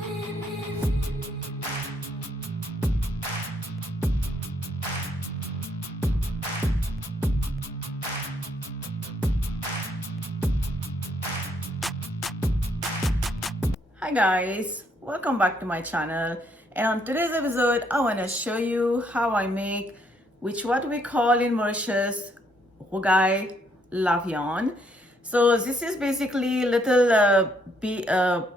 Hi guys, welcome back to my channel, and on today's episode I want to show you how I make what we call in Mauritius Rougaille la Viande. So this is basically little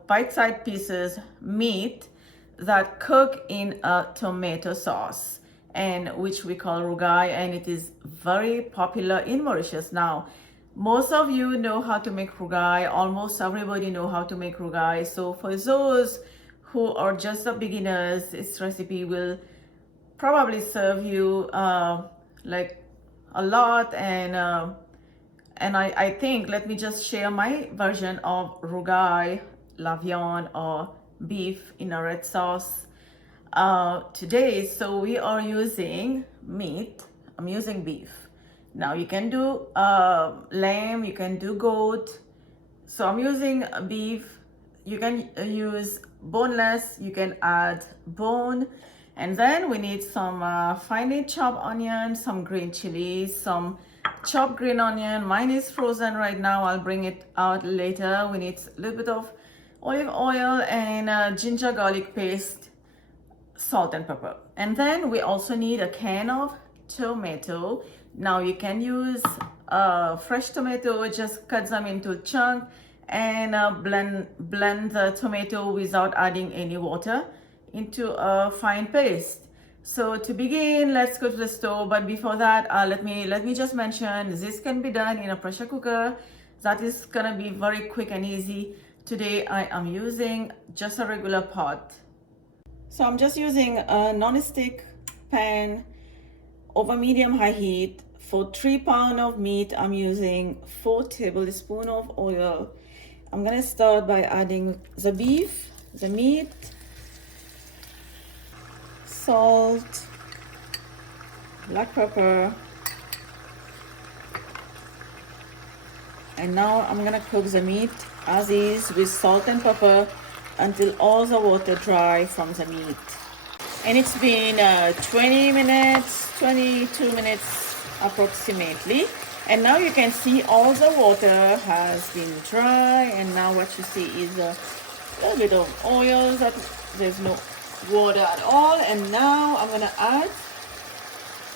bite-sized pieces meat that cook in a tomato sauce, and which we call Rougaille, and it is very popular in Mauritius. Now most of you know how to make Rougaille. Almost everybody know how to make Rougaille. So for those who are just the beginners, this recipe will probably serve you like a lot. And I think, let me just share my version of Rougaille la Viande, or beef in a red sauce today. So we are using meat. I'm using beef. Now you can do lamb, you can do goat. So I'm using beef. You can use boneless, you can add bone. And then we need some finely chopped onion, some green chili, some chopped green onion. Mine is frozen right now, I'll bring it out later. We need a little bit of olive oil and ginger garlic paste, salt and pepper. And then we also need a can of tomato. Now you can use fresh tomato, just cut them into chunk and blend the tomato without adding any water into a fine paste. So to begin, let's go to the stove. But before that, let me just mention, this can be done in a pressure cooker. That is gonna be very quick and easy. Today I am using just a regular pot. So I'm just using a non-stick pan over medium-high heat. For 3 pounds of meat, I'm using 4 tablespoons of oil. I'm gonna start by adding the beef, the meat, salt, black pepper, and now I'm gonna cook the meat as is with salt and pepper until all the water dry from the meat. And it's been 20 minutes, 22 minutes approximately, and now you can see all the water has been dry, and now what you see is a little bit of oil, that there's no water at all. And now I'm gonna add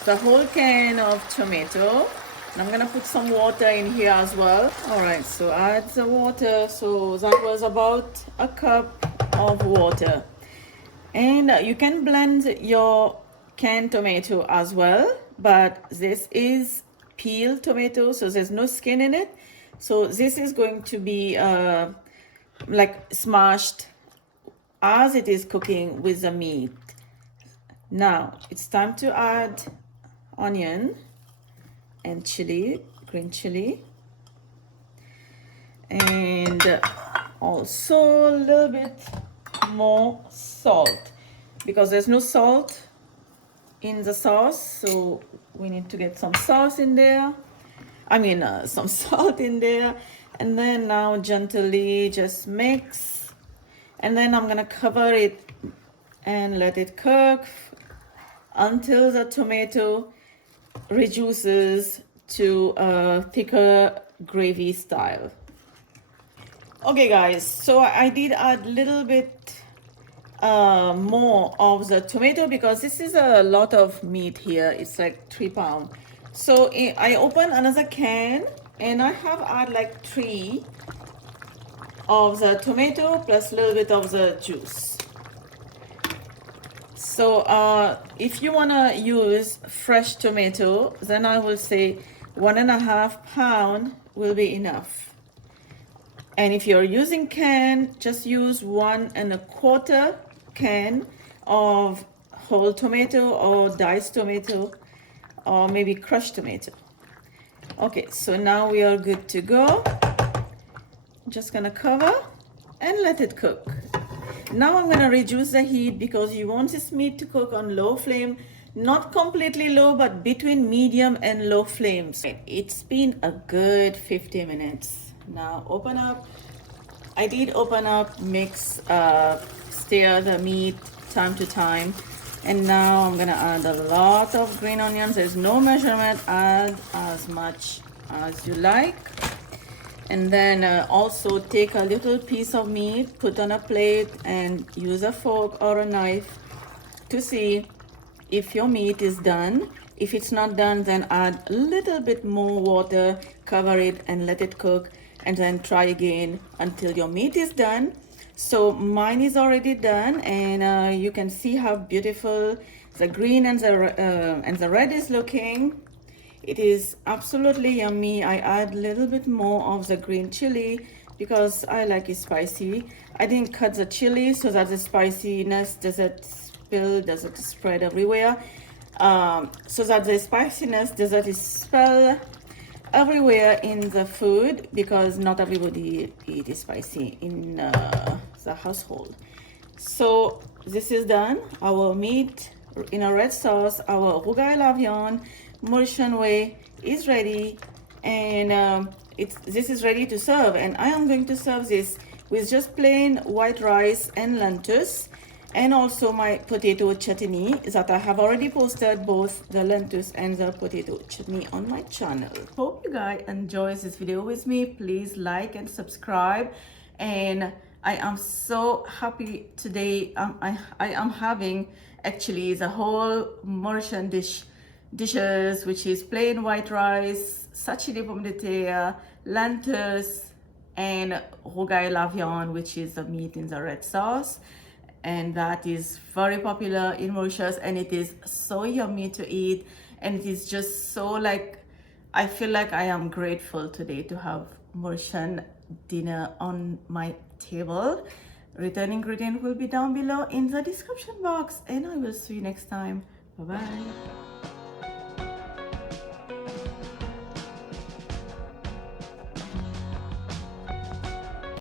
the whole can of tomato, and I'm gonna put some water in here as well. All right, so add the water. So that was about a cup of water. And you can blend your canned tomato as well, but this is peeled tomato, so there's no skin in it. So this is going to be like smashed as it is cooking with the meat. Now it's time to add onion and chili, green chili, and also a little bit more salt, because there's no salt in the sauce, so we need to get some sauce in there. Some salt in there. And then now gently just mix, and then I'm gonna cover it and let it cook until the tomato reduces to a thicker gravy style. Okay guys, so I did add a little bit more of the tomato because this is a lot of meat here. It's like 3 pounds. So I open another can and I have add like 3 of the tomato plus a little bit of the juice. So if you want to use fresh tomato, then I will say 1.5 pounds will be enough. And if you're using can, just use 1.25 can of whole tomato or diced tomato or maybe crushed tomato. Okay, so now we are good to go. Just gonna cover and let it cook. Now I'm gonna reduce the heat because you want this meat to cook on low flame, not completely low, but between medium and low flames. It's been a good 50 minutes. Now open up I did open up, mix, stir the meat time to time. And now I'm gonna add a lot of green onions. There's no measurement, add as much as you like. And then also take a little piece of meat, put on a plate, and use a fork or a knife to see if your meat is done. If it's not done, then add a little bit more water, cover it and let it cook, and then try again until your meat is done. So mine is already done, and you can see how beautiful the green and the red is looking. It is absolutely yummy. I add a little bit more of the green chili because I like it spicy. I didn't cut the chili so that the spiciness doesn't spread everywhere. So that the spiciness doesn't spill everywhere in the food, because not everybody eats spicy in the household. So this is done. Our meat in a red sauce, our rougaille la viande, Mauritian way, is ready, and this is ready to serve. And I am going to serve this with just plain white rice and lentils, and also my potato chutney that I have already posted, both the lentils and the potato chutney, on my channel. Hope you guys enjoy this video with me. Please like and subscribe. And I am so happy today. I am having actually the whole Mauritian dishes, which is plain white rice, sachet de pommes de terre, lentils, and rougaille la viande, which is the meat in the red sauce. And that is very popular in Mauritius, and it is so yummy to eat. And it is just so, like, I feel like I am grateful today to have Mauritian dinner on my table. Written ingredient will be down below in the description box, and I will see you next time. Bye bye.